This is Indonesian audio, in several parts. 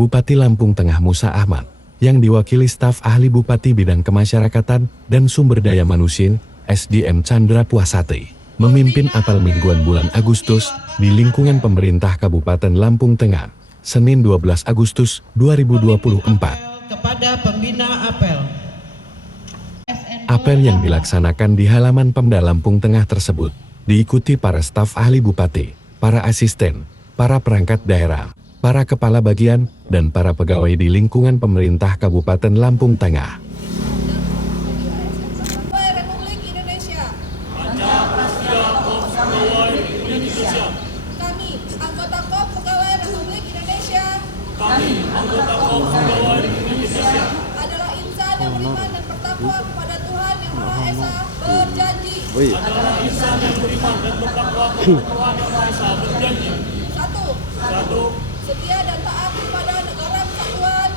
Bupati Lampung Tengah Musa Ahmad, yang diwakili staf ahli Bupati Bidang Kemasyarakatan dan Sumber Daya Manusia, SDM Chandra Puasati, memimpin apel mingguan bulan Agustus di lingkungan pemerintah Kabupaten Lampung Tengah, Senin 12 Agustus 2024. Kepada pembina apel. Apel yang dilaksanakan di halaman Pemda Lampung Tengah tersebut diikuti para staf ahli Bupati, para asisten, para perangkat daerah, para kepala bagian, dan para pegawai di lingkungan pemerintah Kabupaten Lampung Tengah. Republik Indonesia. Kami, anggota KOP Pegawai Republik Indonesia. Adalah insan yang beriman dan bertakwa kepada Tuhan Yang Maha Esa, berjanji. Satu. Setia dan taat kepada negara kesatuan.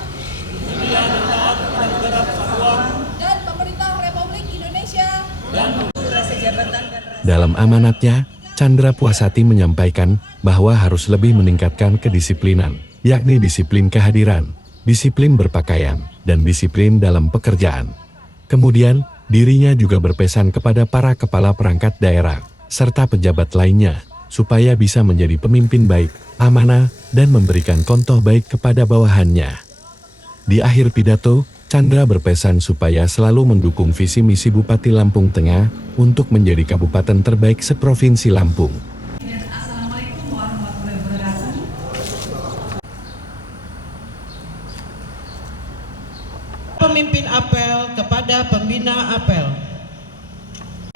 Dan pemerintah Republik Indonesia. Dalam amanatnya, Chandra Puasati menyampaikan bahwa harus lebih meningkatkan kedisiplinan, yakni disiplin kehadiran, disiplin berpakaian, dan disiplin dalam pekerjaan. Kemudian, dirinya juga berpesan kepada para kepala perangkat daerah, serta pejabat lainnya, supaya bisa menjadi pemimpin baik, amanah, dan memberikan contoh baik kepada bawahannya. Di akhir pidato, Chandra berpesan supaya selalu mendukung visi misi Bupati Lampung Tengah untuk menjadi kabupaten terbaik seprovinsi Lampung. Assalamualaikum warahmatullahi wabarakatuh. Pemimpin apel kepada pembina apel.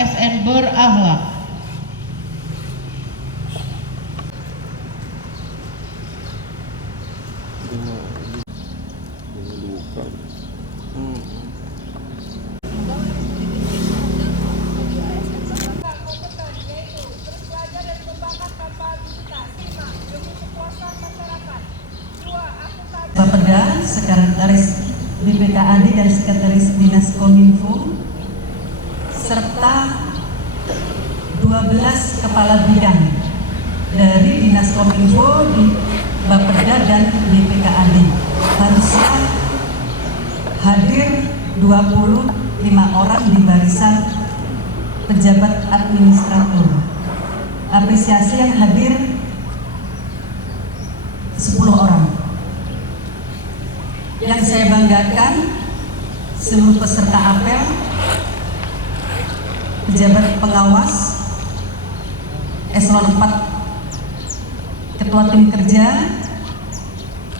SN berakhlak. Bapeda, Sekretaris BPKAD dan Sekretaris Dinas Kominfo, serta 12 kepala bidang dari Dinas Kominfo, di Bapeda dan BPKAD. Harusnya hadir 25 orang di barisan pejabat administrator. Apresiasi yang hadir 10 orang. Yang saya banggakan, seluruh peserta apel, pejabat pengawas, eselon 4, ketua tim kerja,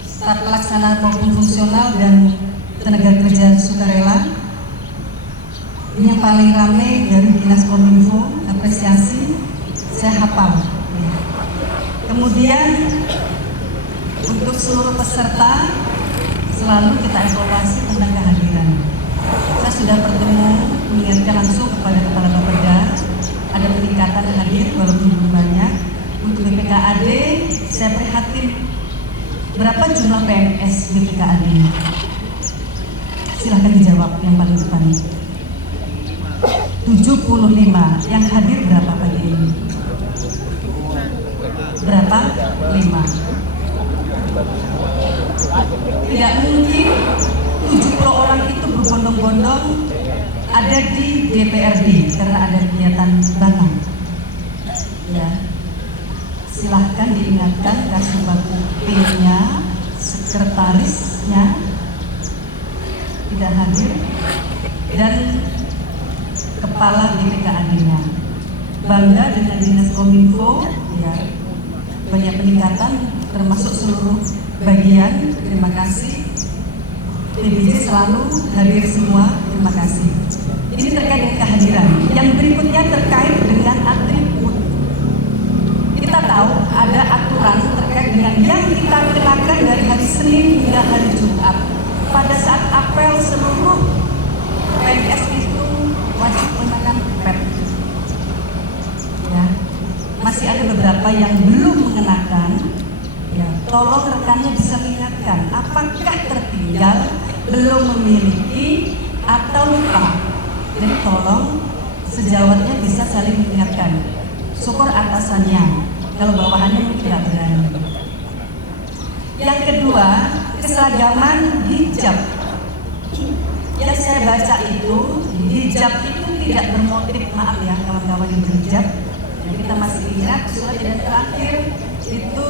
staf pelaksana maupun fungsional, dan tenaga kerja sukarela. Ini yang paling ramai dari Dinas Kominfo, apresiasi, saya hafal. Kemudian untuk seluruh peserta, selalu kita evaluasi tentang kehadiran. Saya sudah bertemu, mengingatkan langsung kepada kepala Bapeda, ada peningkatan hadir walaupun belum banyak. Untuk BPKAD, saya prihatin berapa jumlah PNS BPKAD. Silahkan dijawab yang paling depan. 75, yang hadir berapa pagi ini? Berapa? 5. Tidak mungkin 70 orang itu berbondong-bondong ada di DPRD karena ada kegiatan banang. Ya, silahkan diingatkan Kasubag P-nya, sekretarisnya tidak hadir, dan kepala BPKAD-nya. Bangga dengan Dinas Kominfo, ya, banyak peningkatan termasuk seluruh bagian. Terima kasih. PBJ selalu hadir semua, terima kasih. Ini terkait dengan kehadiran. Yang berikutnya terkait dengan atribut. Kita tahu ada aturan terkait dengan yang kita kenakan dari hari Senin hingga hari Jumat. Pada saat apel, seluruh PNS itu wajib mengenakan pet. Ya, masih ada beberapa yang belum mengenakan. Ya, tolong rekannya bisa mengingatkan, apakah tertinggal, belum memiliki, atau lupa. Jadi tolong sejawatnya bisa saling mengingatkan. Syukur atasannya, kalau bawahannya tidak berani. Yang kedua, keseragaman hijab. Yang saya baca itu, hijab itu tidak bermotif, maaf ya kawan-kawan yang berhijab. Kita masih ingat surat dan terakhir itu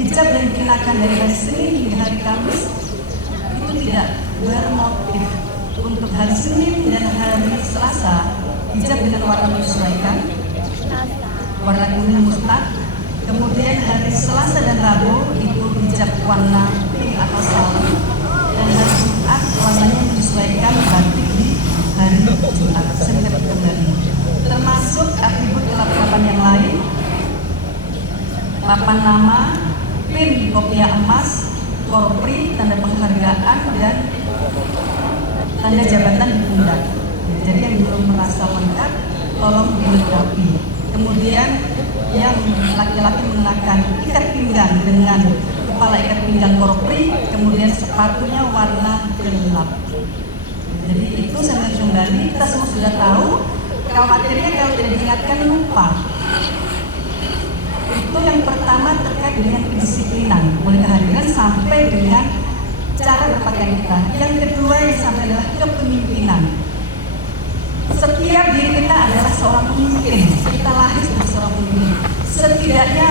hijab yang dikenakan dari hari Senin hingga hari Kamis itu tidak bermotif. Untuk hari Senin dan hari Selasa hijab dengan warna menyesuaikan, warna kuning mustard. Kemudian hari Selasa dan Rabu itu hijab warna pink atau salmon, dan hari Jumat warnanya menyesuaikan batik di hari Jumat. Saya kembali. Termasuk atribut kelengkapan yang lain, papan nama, pin kopiah emas, korpri, tanda penghargaan, dan tanda jabatan di pundak. Jadi yang belum merasa lengkap, tolong dilengkapi. Kemudian yang laki-laki mengenakan ikat pinggang dengan kepala ikat pinggang korpri, kemudian sepatunya warna gelap. Jadi itu saya kembali, kita semua sudah tahu. Kalau materinya kalau tidak diingatkan lupa. Itu yang pertama terkait dengan kedisiplinan, mulai kehadiran sampai dengan cara berpakaian kita. Yang kedua yang sampai adalah kepemimpinan. Setiap diri kita adalah seorang pemimpin. Kita lahir sebagai seorang pemimpin. Setidaknya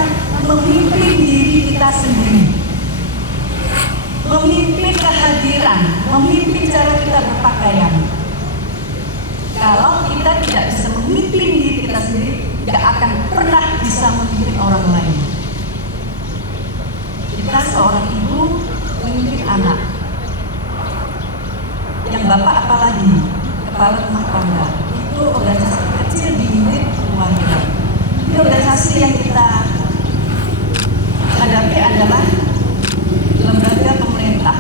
memimpin diri kita sendiri, memimpin kehadiran, memimpin cara kita berpakaian. Kalau kita tidak bisa memimpin diri kita sendiri, tidak akan pernah bisa memimpin orang lain. Kita seorang ibu memimpin anak. Yang bapak apalagi, kepala rumah tangga. Itu organisasi kecil di unit keluarga. Ini organisasi yang kita hadapi adalah lembaga pemerintah.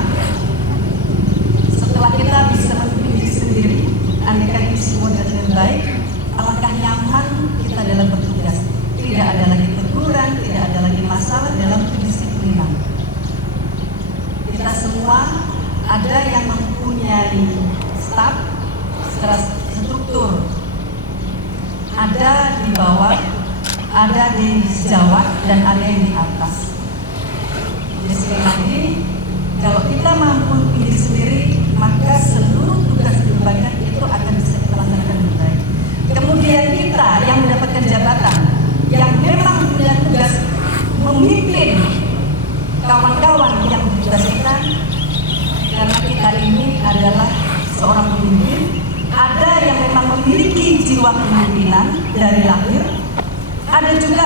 Setelah kita bisa memimpin diri sendiri, andaikan ini semua dengan baik, alangkah nyaman kita dalam bertugas. Tidak ada lagi teguran, tidak ada lagi masalah dalam kedisiplinan. Kita semua ada yang mempunyai staf, struktur, ada di bawah, ada di sejawat, dan ada yang di atas. Jadi sekali lagi, kalau kita mampu pilih sendiri, maka seluruh tugas di lembaga itu akan bisa kita laksanakan dengan baik. Kemudian kita yang mendapatkan jabatan, yang memang punya tugas memimpin kawan-kawan yang bertugas kita, karena kita ini adalah seorang pemimpin, ada yang memang memiliki jiwa kepemimpinan dari lahir, ada juga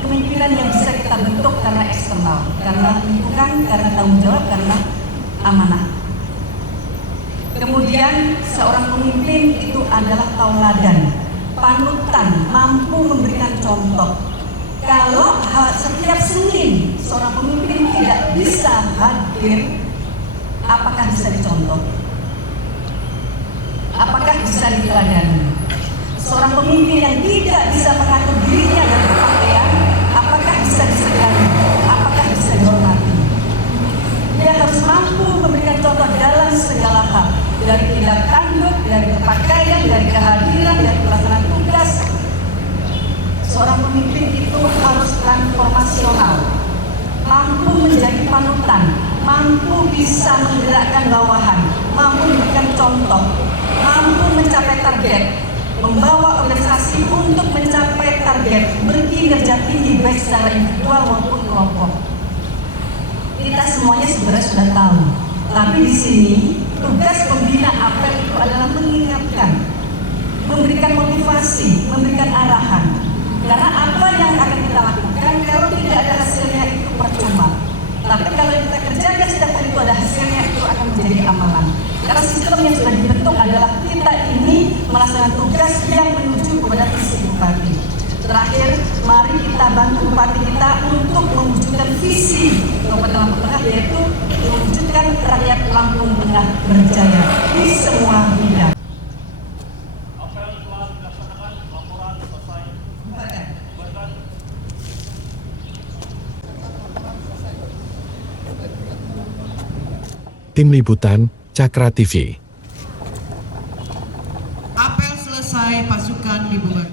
kepemimpinan yang bisa kita bentuk karena eksternal, karena lingkungan, karena tanggung jawab, karena amanah. Kemudian seorang pemimpin itu adalah tauladan, panutan, mampu memberikan contoh. Kalau setiap Senin seorang pemimpin tidak bisa hadir, apakah bisa dicontoh? Apakah bisa diteladani? Seorang pemimpin yang tidak bisa mengatur dirinya dan berpakaian, apakah bisa disegani? Apakah bisa dihormati? Dia harus mampu memberikan contoh dalam segala hal, dari tindak tanduk, dari berpakaian, dari kehadiran, dari pelaksanaan tugas. Seorang pemimpin itu harus transformasional, mampu menjadi panutan, mampu bisa menggerakkan bawahan, mampu memberikan contoh, mampu mencapai target, membawa organisasi untuk mencapai target, berkinerja tinggi baik secara individual maupun kelompok. Kita semuanya sebenarnya sudah tahu, tapi di sini tugas pembina apel itu adalah mengingatkan, memberikan motivasi, memberikan arahan. Karena apa yang akan kita lakukan kalau tidak ada hasilnya itu percuma. Tapi kalau kita kerjakan setiap hari itu ada hasilnya, itu akan menjadi amalan. Karena sistem yang sudah dibentuk adalah kita ini melaksanakan tugas yang menuju kepada visi bupati. Terakhir, mari kita bantu bupati kita untuk mewujudkan visi Kabupaten Lampung Tengah, yaitu mewujudkan rakyat Lampung Tengah berjaya di semua bidang. Tim Liputan, Cakra TV. Apel selesai, pasukan dibubarkan.